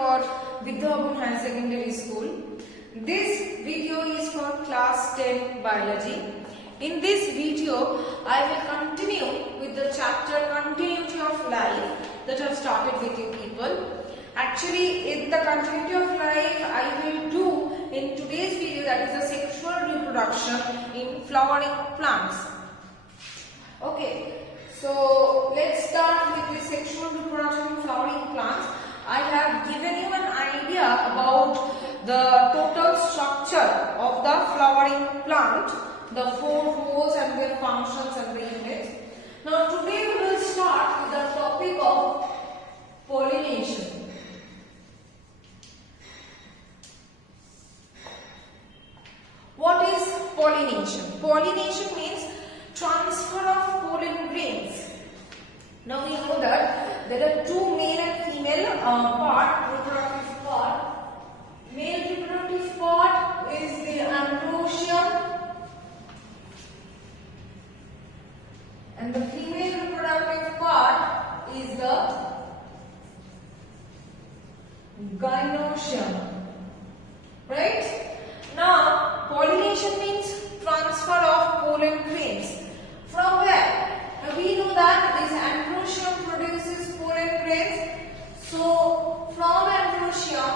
for Vidya Higher Secondary School. This video is for class 10 biology. In this video, I will continue with the chapter Continuity of Life that I have started with you people. Actually, in the continuity of life, I will do in today's video, that is the sexual reproduction in flowering plants. Okay, so let's start with the sexual reproduction in flowering plants. I have given you an idea about the total structure of the flowering plant, the 4 rows and their functions and the units. Now today we will start with the topic of pollination. What is pollination? Pollination means transfer of pollen grains. Now we know that there are 2 male and female reproductive part. Male reproductive part is the androecium and the female reproductive part is the gynoecium. Right? Now pollination means transfer of pollen grains. From where? We know that this androecium produces pollen grains. So from androecium,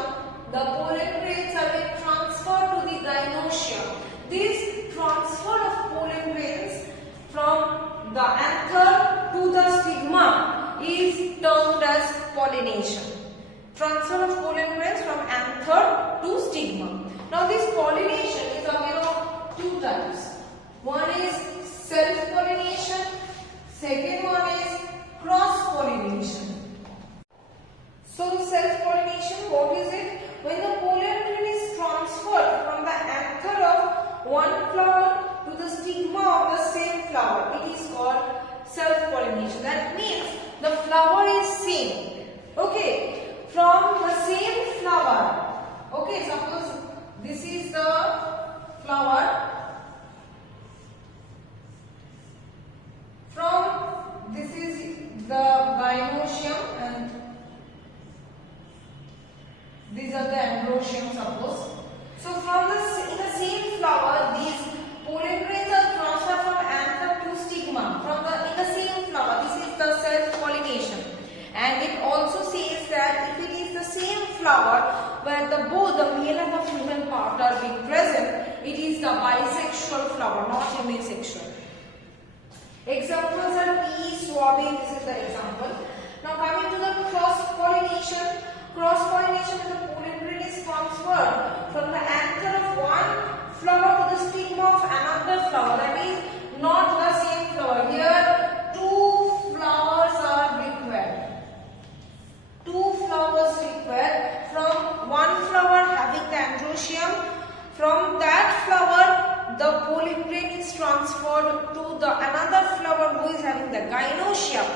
the pollen grains are being transferred to the gynoecium. This transfer of pollen grains from the anther to the stigma is termed as pollination. Transfer of pollen grains from anther to stigma. Now this pollination is again of 2 types. One is self-pollination. Second one is cross-pollination. So self-pollination, what is it? When the pollen grain is transferred from the anther of one flower to the stigma of the same flower, it is called self-pollination. That means the flower is same. Okay, from the same flower. Okay, suppose this is the flower. This is the gynoecium and these are the androecium, suppose. So from in the same flower, these pollen grains are transferred from anther to stigma. In the same flower, this is the self-pollination. And it also says that if it is the same flower where both the male and the female part are being present, it is the bisexual flower, not unisexual. Examples are pea, swabbing, this is the example. Now coming to the cross-pollination. Cross-pollination is the pollen grain is transferred from the anther of one flower to the stigma of another flower. That is not the same flower. Here 2 flowers are required. 2 flowers required. From one flower having the androecium, from that flower the pollen grain is transferred to another flower who is having the gynoecium.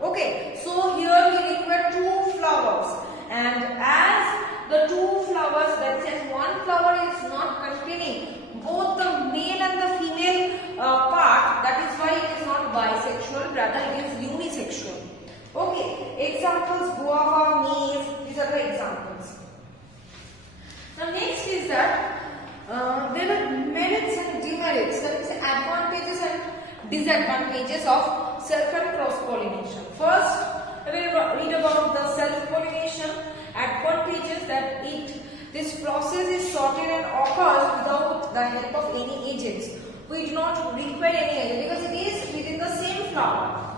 Okay, so here we require 2 flowers, and as the 2 flowers, that is one flower is not containing both the male and the female part, that is why it is not bisexual, rather it is unisexual. Okay, examples guava, maize, these are the examples. Now next is that there are merits and demerits, that is advantages and disadvantages of self and cross-pollination. First, we will read about the self-pollination. Advantages that this process is sorted and occurs without the help of any agents. We do not require any agent because it is within the same flower.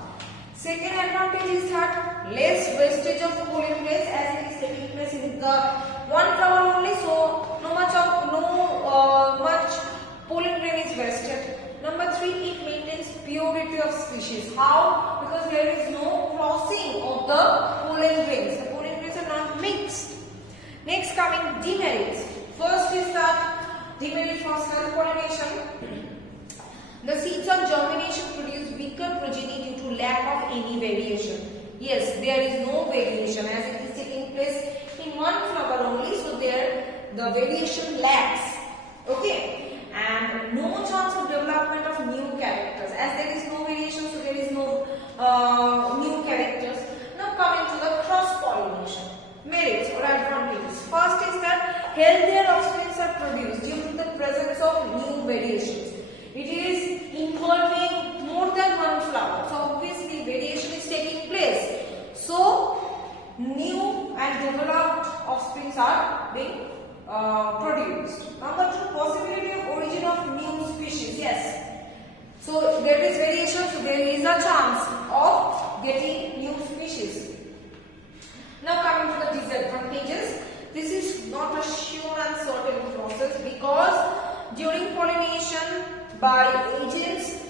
Second advantage is that less wastage of pollen grains as it is taking place in the one flower only, so no much pollen grain is wasted. Number 3, it maintains purity of species. How? Because there is no crossing of the pollen grains. The pollen grains are not mixed. Next coming demerits. First is that demerit for self-pollination. The seeds on germination produce weaker progeny due to lack of any variation. Yes, there is no variation as it is taking place in one flower only, so there the variation lacks. Okay, and no chance of development of new characters. As there is no variation, so there is no new characters. Now coming to the cross-pollination. Merits or advantages. developed offsprings are being produced. Number 2, possibility of origin of new species. Yes. So there is variation, so there is a chance of getting new species. Now coming to the disadvantages, this is not a sure and certain process because during pollination by agents,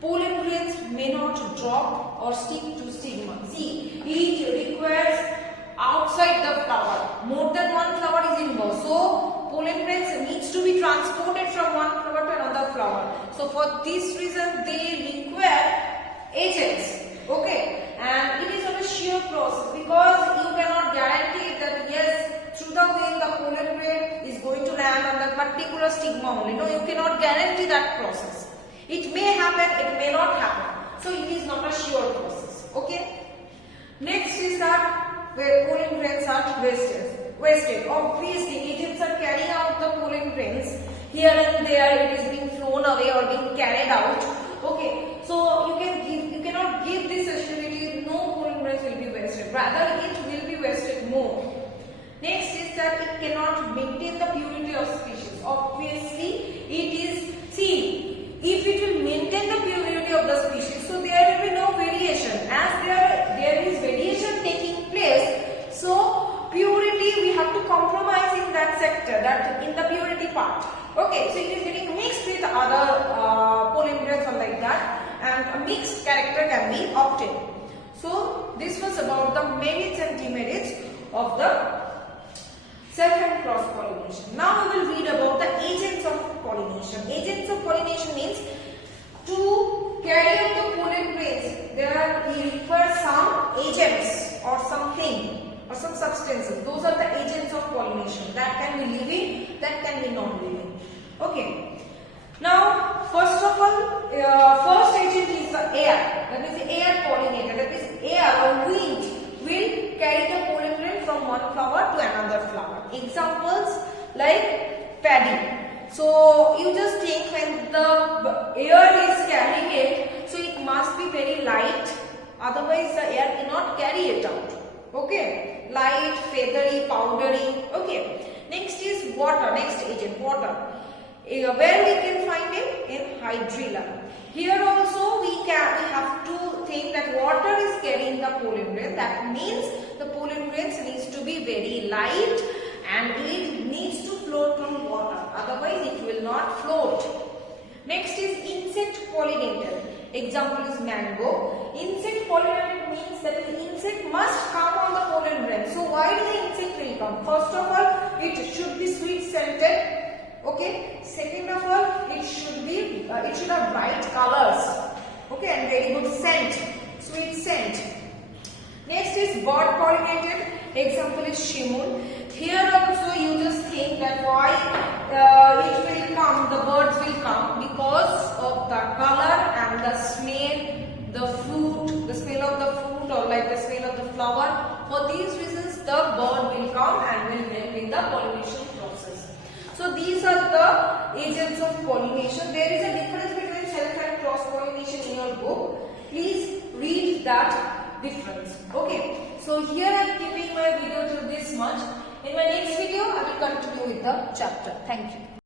pollen grains may not drop or stick to stigma. See, it requires outside the flower. More than one flower is involved. So pollen grains needs to be transported from one flower to another flower. So for this reason they require agents. Okay, and it is not a sure process because you cannot guarantee that yes, through the way the pollen grain is going to land on that particular stigma only. No, you cannot guarantee that process. It may happen, it may not happen. So it is not a sure process. Okay. Next is that where pollen grains are wasted. Obviously, agents are carrying out the pollen grains. Here and there, it is being thrown away or being carried out. Okay. So you cannot give this assurity. No pollen grains will be wasted. Rather, it will be wasted more. Next is that it cannot maintain the purity of species. Obviously, it is if it will maintain the purity of the species, so there will be no variation. As there is variation taking place, so purity we have to compromise in that sector, that in the purity part. Okay, so it is getting mixed with other pollen grains or like that, and a mixed character can be obtained. So this was about the merits and demerits of the self and cross pollination. Now we will read about the agents of pollination. Agents of pollination means to carry out the pollen grains, we require some agents or something or some substances. Those are the agents of pollination. That can be living, that can be non-living. Okay. Now, first of all, first agent is the air. That means the air pollinator. That is air or wind will carry the pollen grain from one flower to another flower. Examples like paddy. So you just think when the air is carrying it, so it must be very light, otherwise the air cannot carry it out. Okay, light, feathery, powdery. Okay, next is water. Next agent, water. Where we can find it? In hydrilla. Here also we have to think that water is carrying the pollen grain. That means the pollen grains needs to be very light and it needs to float on water. Otherwise it will not float. Next is insect pollinator. Example is mango. Insect pollinator means that the insect must come on the pollen grain. So why do the insect will come? First of all, it should be sweet scented. Okay. Second of all, it should have bright colors. Okay, and very good scent, sweet scent. Next is bird pollinated. Example is shimun. Here also you just think that why it will come, the birds will come because of the color and the smell, the fruit, the smell of the fruit or like the smell of the flower. For these reasons, the bird will come and will help in the pollination process. So these are the agents of pollination. There is a difference between self and cross pollination in your book. Please read that difference. Okay. So here I am keeping my video to this much. In my next video, I will continue with the chapter. Thank you.